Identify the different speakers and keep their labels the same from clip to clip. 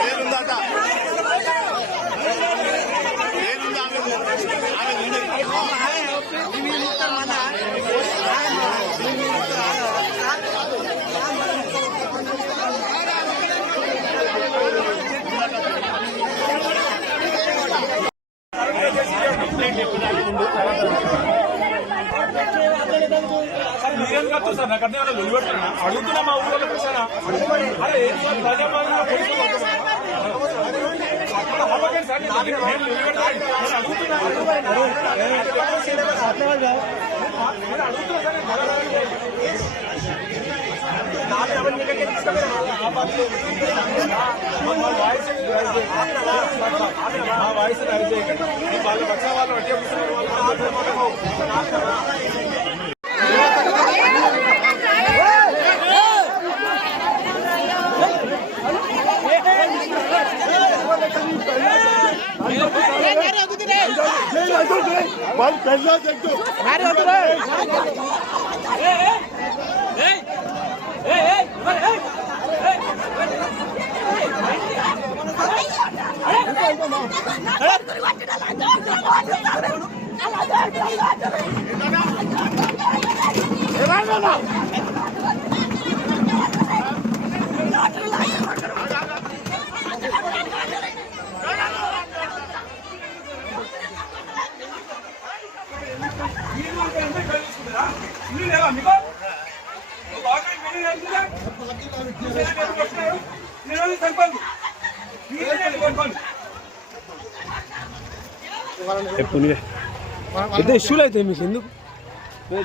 Speaker 1: పేరుందట పేరుందా
Speaker 2: మీరేం కాదు సార్ నాకు అర్థం కాదు పెట్టినా అడుగుతున్నా మా ఊళ్ళో ప్రశ్న అరే ఏం సార్? ప్రజాపాలన పోలీసులు Hey, పెద్ద ఇష్యూలు అయితే మీకు ఎందుకు
Speaker 3: మరి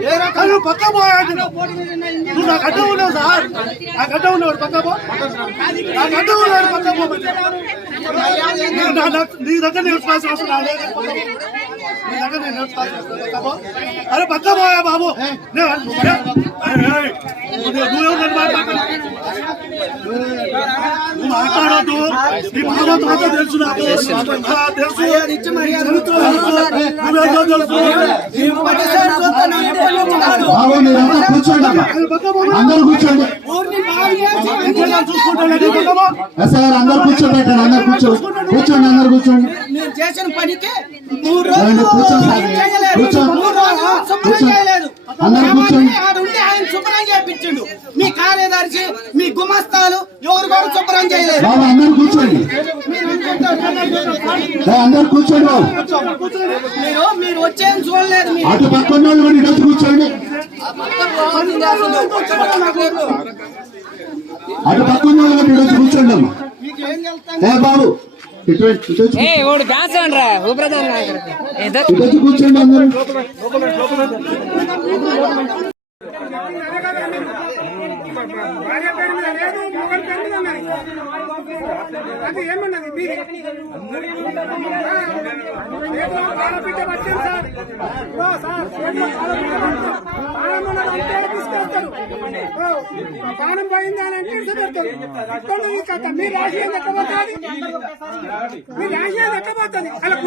Speaker 4: పక్క పోయాడు నువ్వు నాకు అడ్డం ఉన్నావు సార్ నాకు అడ్డం ఉన్నాడు పక్క పో. నాకు అడ్డం ఉన్నాడు పక్క పో నీ- దగ్గర నిలుచుకోవాల్సిన అవసరం లేదు నీ దగ్గర నేను. అరే పక్క పోయా బాబు. నువ్వు నువ్వు నన్ను మాట్లాడొద్దు. నీ అంతా తెలుసు నాకు. తెలుసు. చరిత్ర తెలుసు. నువ్వేంటో తెలుసు.
Speaker 5: కూర్చోండి. అందరూ కూర్చోండి. గారు అందరూ కూర్చోండి అందరూ కూర్చోండి. కూర్చోండి అందరూ కూర్చోండి.
Speaker 6: మీరు చేసిన పనికి
Speaker 5: కూర్చోండి. సార్. కూర్చోండి. అందరూ కూర్చోండి.
Speaker 6: మీ కార్యదర్శి మీ గుమస్తాలు ఎవరు కూడా శుభ్రం చేయలేదు.
Speaker 5: అందరూ కూర్చోండి.
Speaker 6: మీరు
Speaker 5: అందరూ కూర్చోండి
Speaker 6: మీరు మీరు వచ్చేది చూడలేదు మీరు.
Speaker 5: అటు పక్కన వాళ్ళు కూడా ఇటు వచ్చి కూర్చోండి. అటు పక్కన వాళ్ళు కూడా ఇటు కూర్చోండి అమ్మా. బాబు
Speaker 7: రా
Speaker 5: వచ్చి కూర్చోండి అందరూ
Speaker 4: భార్య పేరు మీద లేదు మొగలి పేరు మీద ఉన్నది అది ఏమన్నది మీది చేతిలో పాల బిడ్డ వచ్చింది సార్ ఇదిగో సార్ ప్రాణం ఉన్నదంటే తీసుకెళ్తారు ప్రాణం పోయిందా అని అంటే ఇష్టపడతారు ఇప్పుడు ఈ కథ మీ రాజకీయం ఎక్కబోతుంది మీ రాజకీయం అలా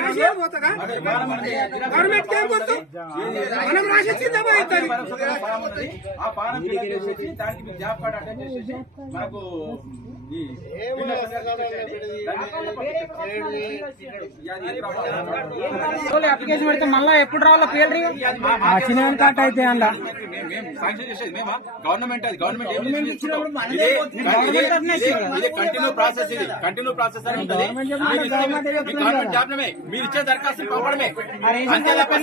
Speaker 4: రాజకీయం పోతుందా గవర్నమెంట్ ఏం గుర్తు మనం రాసిచ్చిందే పోతుంది
Speaker 2: మనకు
Speaker 6: అప్లికేషన్ పెడితే మళ్ళీ ఎప్పుడు రావాలో పేరు
Speaker 7: కట్ అయితే అందులో
Speaker 2: గవర్నమెంట్ అది గవర్నమెంట్ కంటిన్యూ ప్రాసెస్ ఇది కంటిన్యూ ప్రాసెస్ అని ఉంటుంది మీరు ఇచ్చే- గవర్నమెంట్ మీరు దరఖాస్తు పంపడమే అంతే తప్ప.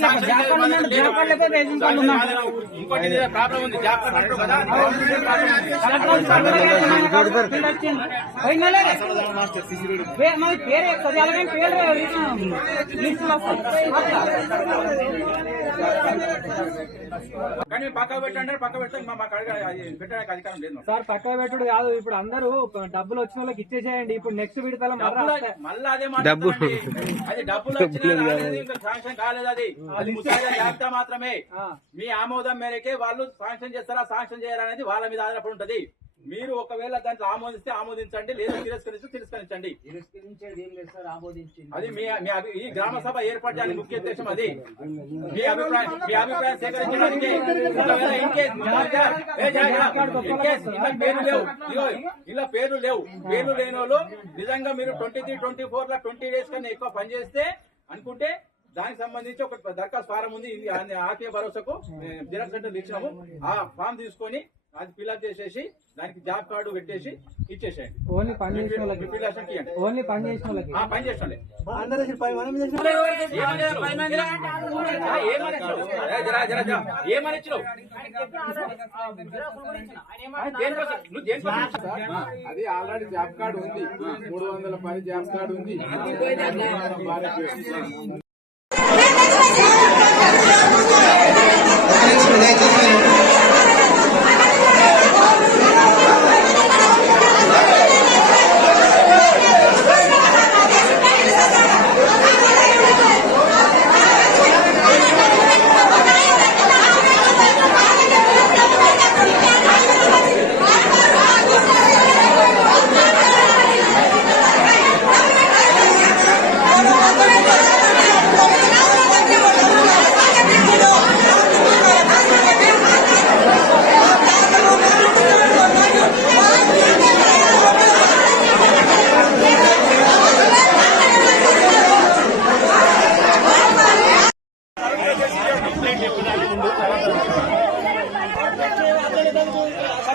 Speaker 2: ఇంకోటి ప్రాబ్లం ఉంది జాబ్ కార్డు కదా.
Speaker 6: పేరు
Speaker 2: కానీ పక్క పెట్టండి పక్క పెట్టండి మా- మాకు పెట్టడానికి అధికారం లేదు.
Speaker 7: సార్ పక్క పెట్టుడు కాదు ఇప్పుడు అందరూ డబ్బులు వచ్చిన వాళ్ళకి ఇచ్చేసేయండి. ఇప్పుడు నెక్స్ట్ విడతల
Speaker 2: మళ్ళీ అదే మాట అది డబ్బులు వచ్చినా రాలేదు ఇంకా శాంక్షన్ కాలేదు అది. అది ముసాయిదా జాబితా మాత్రమే. మీ ఆమోదం మేరకే వాళ్ళు శాంక్షన్ చేస్తారా శాంక్షన్ చేయాలా అనేది వాళ్ళ మీద ఆధారపడి ఉంటది. మీరు ఒకవేళ దాంట్లో ఆమోదిస్తే ఆమోదించండి లేదా తిరస్కరిస్తే తిరస్కరించండి. అది మీ మీ అభి- ఈ గ్రామ సభ ఏర్పాటు ముఖ్య ఉద్దేశం అది. మీ అభిప్రాయం మీ అభిప్రాయం సేకరించడానికి ఇలా పేర్లు లేవు. ఇలా పేర్లు లేవు. పేర్లు లేని వాళ్ళు నిజంగా మీరు ట్వంటీ త్రీ ట్వంటీ ఫోర్ లా ట్వంటీ డేస్ కన్నా ఎక్కువ పనిచేస్తే అనుకుంటే దానికి సంబంధించి ఒక దరఖాస్తు ఫారం ఉంది. ఇది ఆ- ఆత్మీయ భరోసాకు జిరాక్స్ సెంటర్ ఇచ్చినాము ఆ ఫామ్ తీసుకొని అది ఫిల్అప్ చేసేసి దానికి జాబ్ కార్డు పెట్టేసి ఇచ్చేసేయండి.
Speaker 7: ఓన్లీ పని చేసిన వాళ్ళకి?
Speaker 2: ఫిల్అప్ ఇవ్వండి.
Speaker 7: ఓన్లీ పని చేసిన వాళ్ళకి?
Speaker 2: ఆ పని చేస్తాంలే
Speaker 8: అది ఆల్రెడీ జాబ్ కార్డు ఉంది. మూడు వందల పది జాబ్ కార్డు ఉంది.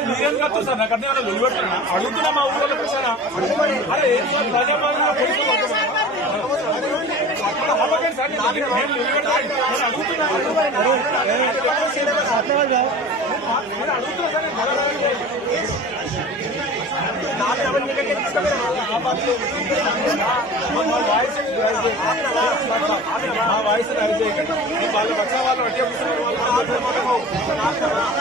Speaker 2: మీరేం కాదు సార్ నాకు అర్థం కాలేదు నిలబెట్టున్నా అడుగుతున్నా మా ఊళ్ళో ప్రశ్న అరే ఏం సార్ ప్రజాపాలన అడుగుతున్నా. అడుగుతున్నా సార్, నేను బలరాలి. నాలుగు ఎవరి మీదకే తీసుకెళ్ళారు. ఆ పార్టీలో. మా వాయిస్ మా వాళ్ళ పక్ష వాళ్ళు అడ్డే వాళ్ళు